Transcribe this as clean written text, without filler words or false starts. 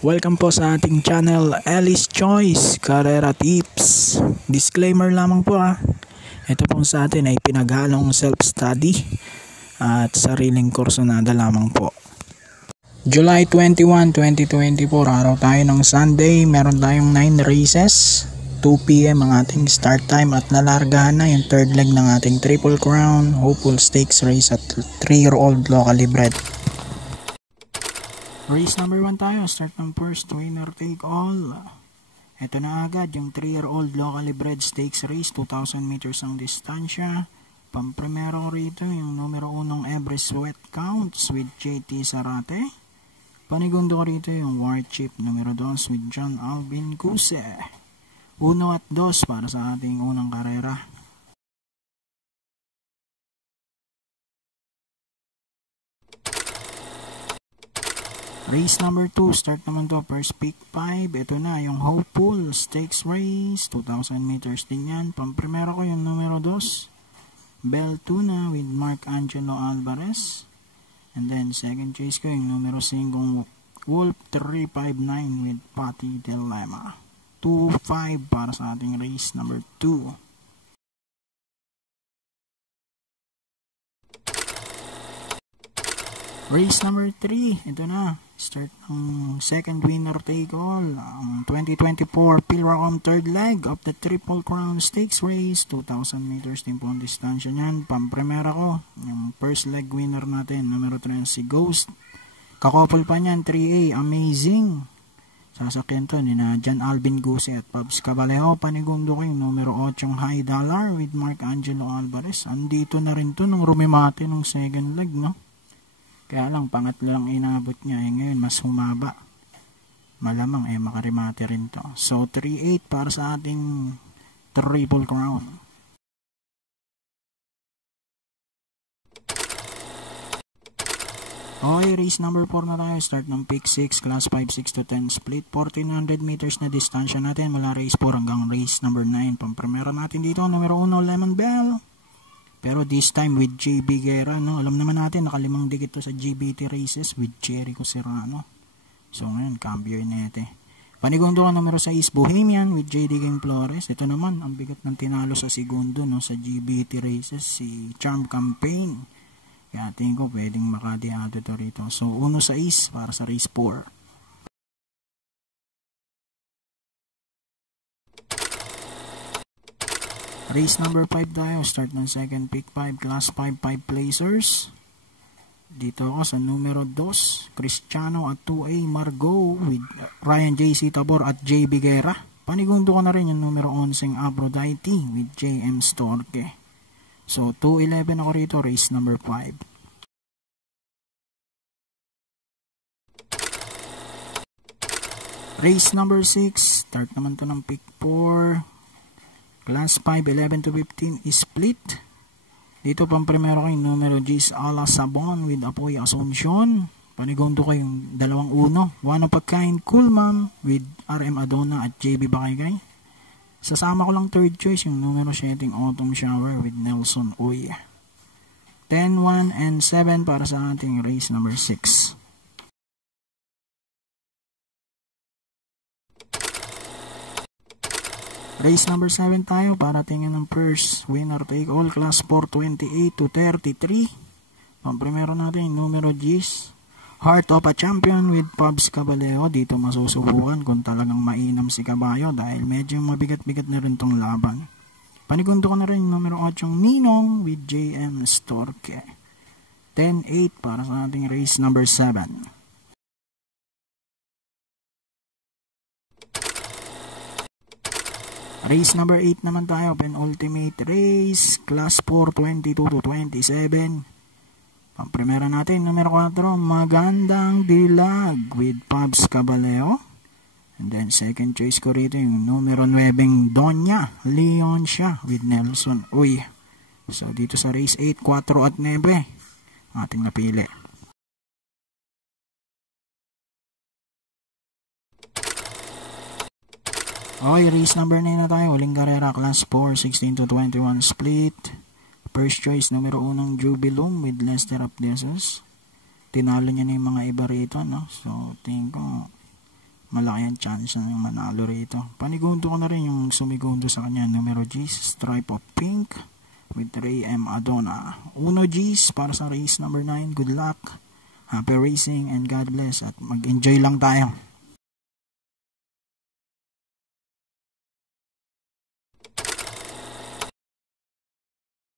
Welcome po sa ating channel, Ellis Choice Carrera Tips. Disclaimer lamang po Ito po sa atin ay pinaghalong self-study at sariling kursunada lamang po. July 21, 2024, araw tayo ng Sunday. Meron tayong 9 races. 2 PM ang ating start time at nalargahan na yung third leg ng ating Triple Crown Hopeful Stakes race at 3-year-old locally bred. Race number 1 tayo, start ng first, winner take all. Ito na agad yung 3-year-old locally bred stakes race, 2,000 meters ang distansya. Pampremero rito yung numero 1 Everest Sweat Counts with JT Sarate. Panigundo rito yung War Chip numero 2 with John Alvin Cuse. 1 at 2 para sa ating unang karera. Race number 2, start naman to, first pick 5. Ito na yung Hopeful Stakes Race, 2,000 meters din yan. Pampremero ko yung numero 2, Bell Tuna with Mark Angelo Alvarez. And then second choice ko yung numero 5, Wolf 359 with Patty Dilemma. 2-5 para sa ating race number 2. Race number 3, ito na. Start ng second winner take all. Ang 2024 Pilracom third leg of the Triple Crown Stakes Race. 2,000 meters din po ang distansya niyan. Pampremera ko, yung first leg winner natin, numero 3 si Ghost. Kakopol pa niyan, 3A, Amazing. Sasakyan to ni na John Alvin Guse at Pabs Cabalejo. Panigundo ko yung numero 8 High Dollar with Mark Angelo Alvarez. Andito na rin to nung rumimate nung second leg, no? Kaya lang, pangatlo lang inabot niya. Ngayon, mas humaba. Malamang, makarimate rin to. So, 3-8 para sa ating Triple Crown. Okay, race number 4 na tayo. Start ng pick 6, class 5, 6 to 10 split. 1,400 meters na distansya natin mula race 4 hanggang race number 9. Pampremera natin dito, numero 1, Lemon Bell. Pero this time with JB Guerra, no? Alam naman natin, nakalimang dikit to sa GBT races with Jericho Serrano. So ngayon, cambio inete. Panigundo ka numero 6, Bohemian with JD King Flores. Ito naman, ang bigat ng tinalo sa segundo, no? Sa GBT races, si Charm Campaign. Kaya tingin ko, pwedeng makadiado to rito. So 1-6 para sa race 4. Race number 5 tayo. Start ng second pick 5. Class 5 placers. Dito ako sa numero 2. Cristiano at 2A Margot with Ryan JC Tabor at JB Guerra. Panigundo ko na rin yung numero 11 Aphrodite with JM Storke. So 2-11 ako rito. Race number 5. Race number 6. Start naman to ng pick 4. Class 5, 11 to 15 is split. Dito pampremero ko yung numero G's Ala Sabon with Apoy Asuncion. Panigundo ko yung 2-1. One of a Kind Coolman with RM Adona at JB Bakaygay. Sasama ko lang third choice yung numero 7 Autumn Shower with Nelson Uy. 10, 1, and 7 para sa ating race number 6. Race number 7 tayo para tingin ng first winner take all, class 4, 28 to 33. Pampremero natin yung numero G's Heart of a Champion with Pabs Cabalejo. Dito masusubukan kung talagang mainam si Caballo dahil medyo mabigat-bigat na rin tong laban. Panigundo ko na rin yung numero 8 Ninong with JM Storke. 10-8 para sa ating race number 7. Race number 8 naman tayo, penultimate race, class 4, 22 to 27. Pampremera natin, numero 4, Magandang Dilag with Pabs Cabalejo. And then second choice ko rito yung numero 9, Donya Leon siya with Nelson Uy. So dito sa race 8, 4 at 9, ating napili. Okay, race number 9 na tayo. Huling karera, class 4, 16 to 21 split. First choice, numero 1 Jubilum with Lester Abdesos. Tinalo niya na yung mga iba rito, no? So, tingin ko, malaki ang chance na yung manalo rito. Panigundo ko na rin yung sumigundo sa kanya, numero G's, Stripe of Pink with Ray M. Adona. Uno G's para sa race number 9. Good luck, happy racing, and God bless, at mag-enjoy lang tayo.